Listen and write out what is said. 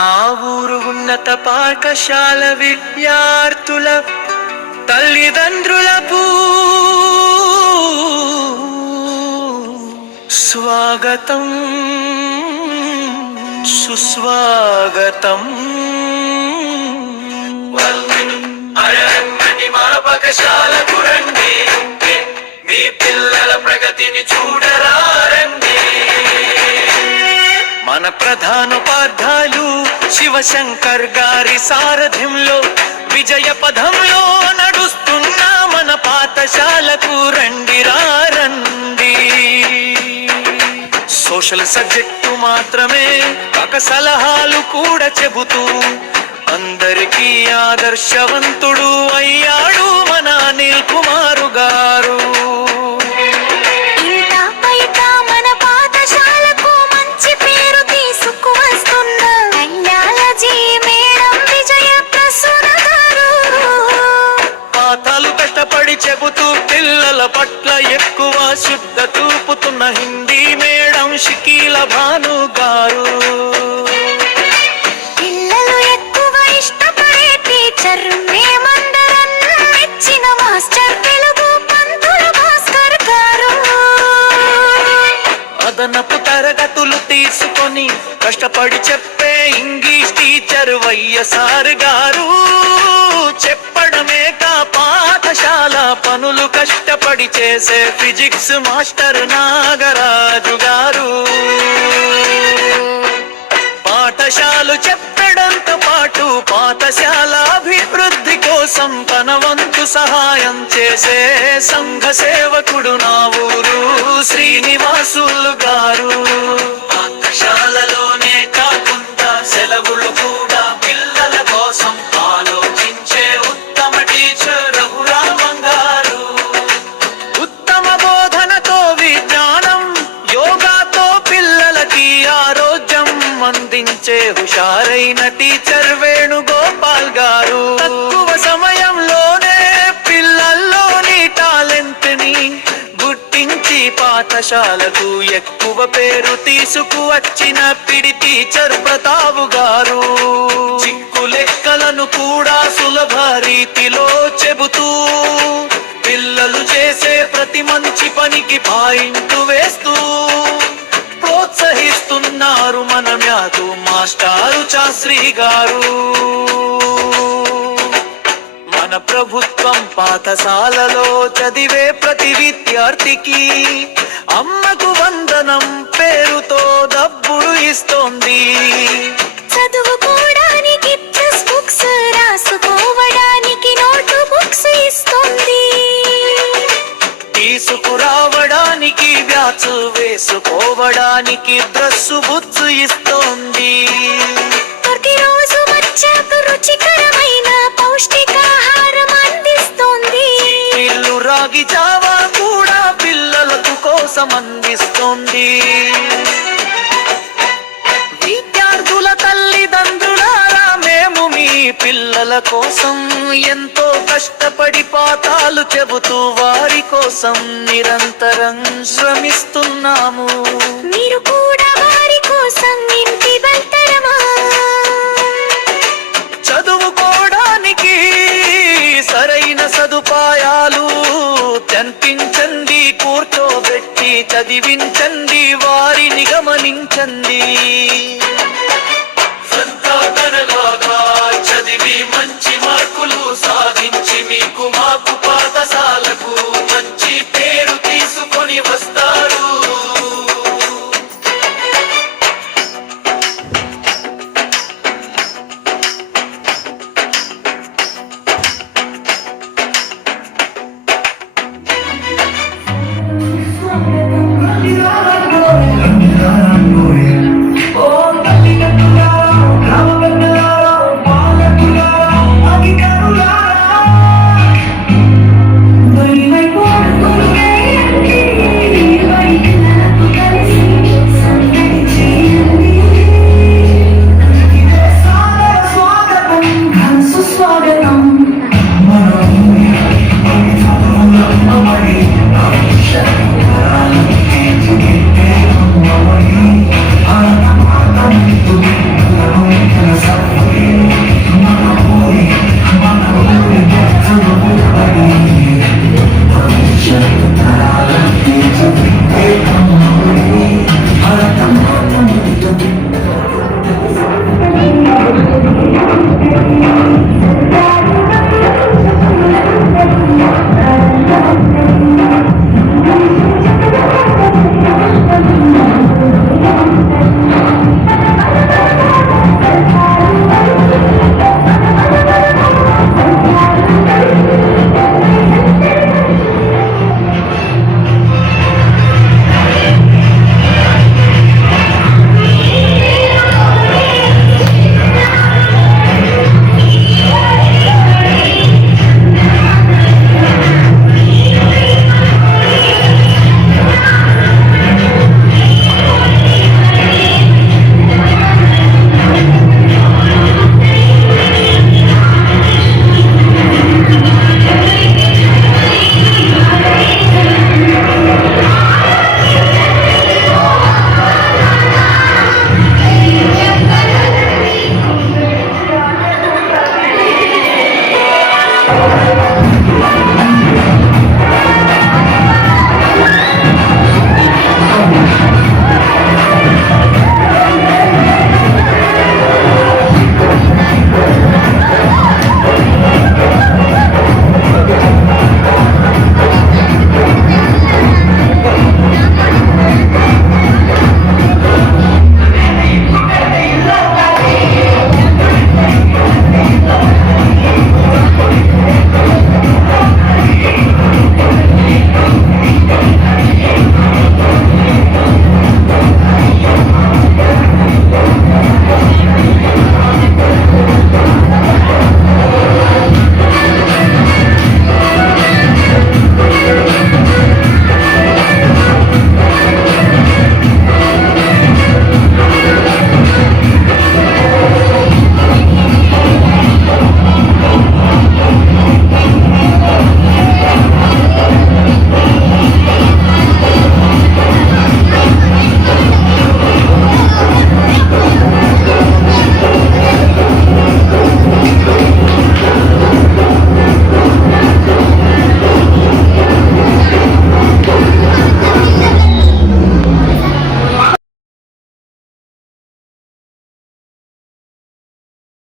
నా ఊరు ఉన్నత పాఠశాల విద్యార్థుల తల్లిదండ్రులకు స్వాగతం సుస్వాగతం. మన పాఠశాలకు రండి, మీ పిల్లల ప్రగతిని చూడరారండి. మన ప్రధానోపాధ్యాయులు శివశంకర్ గారి సారథ్యంలో విజయ పథంలో నడుస్తున్న మన పాఠశాలకు రండి రండి. సోషల్ సబ్జెక్టు మాత్రమే కాక సలహాలు కూడా చెబుతూ అందరికీ ఆదర్శవంతుడు అయ్యాడు మన అనిల్ కుమార్ గారు. చెబుతూ పిల్లల పట్ల ఎక్కువ శ్రద్ధ చూపుతున్న హిందీ మేడం షకీల భాను గారు. పిల్లలు ఎక్కువ ఇష్టపడే టీచర్ మేమందరం మెచ్చిన మాస్టర్ తెలుగు పంతుల భాస్కర్ గారు. అదనపు తరగతులు తీసుకొని కష్టపడి చెప్పే ఇంగ్లీష్ టీచర్ వైఎస్ఆర్ గారు. చెప్పడమే కా పాఠశాల పనులు కష్టపడి చేసే ఫిజిక్స్ మాస్టర్ నాగరాజు గారు. పాఠశాల చెప్పడంతో పాటు పాఠశాల అభివృద్ధి కోసం తన వంతు సహాయం చేసే సంఘ సేవకుడు నా ఊరు శ్రీనివాసులు గారు. పాఠశాలలోనే కాకుండా సెలవులు కూడా పిల్లల కోసం ఆలోచించే ఉత్తమ టీచర్ రఘురామం గారు. ఉత్తమ బోధనతో విజ్ఞానం, యోగాతో పిల్లలకి ఆరోగ్యం అందించే హుషారైన టీచర్ వేణుగోపాల్ గారు. తక్కువ సమయంలోనే పిల్లల్లోని టాలెంట్ ని గుర్తించి పాఠశాలకు ఎక్కువ పేరు తీసుకువచ్చిన పిడి టీచర్ ప్రతాప్ గారు. చిక్కు లెక్కలను కూడా సులభ రీతిలో చెబుతూ పిల్లలు చేసే ప్రతి మంచి పనికి పాయింట్ వేస్తూ ప్రోత్సహిస్తున్నారు మన మ్యాథు మాస్టారు శాస్త్రి గారు. మన ప్రభుత్వం పాఠశాలలో చదివే ప్రతి విద్యార్థికి అమ్మకు వందనం పేరుతో డబ్బులు ఇస్తోంది. చదువుకోవడానికి టెక్స్ట్ బుక్స్, రాసుకోవడానికి నోట్ బుక్స్ ఇస్తుంది. తీసుకురావడానికి బ్యాచ్, వేసుకోవడానికి డ్రెస్ బుక్స్ ఇస్తోంది. ప్రతిరోజు మధ్యాహ్న రుచికరమైన పౌష్టికాహారం అందిస్తోంది. ఇల్లు రాగి జావా కూడా పిల్లలకు కోసం అందిస్తోంది. విద్యార్థుల తల్లిదండ్రులారా, మేము మీ పిల్లల కోసం ఎంతో కష్టపడి పాఠాలు చెబుతూ వారి కోసం నిరంతరం శ్రమిస్తున్నాము. మీరు కూడా వారి కోసం ఇంటి బల్తరమా. చదువుకోవడానికి సరైన సదుపాయాలు కల్పించండి, కూర్చోబెట్టి చదివించండి, వారిని గమనించండి.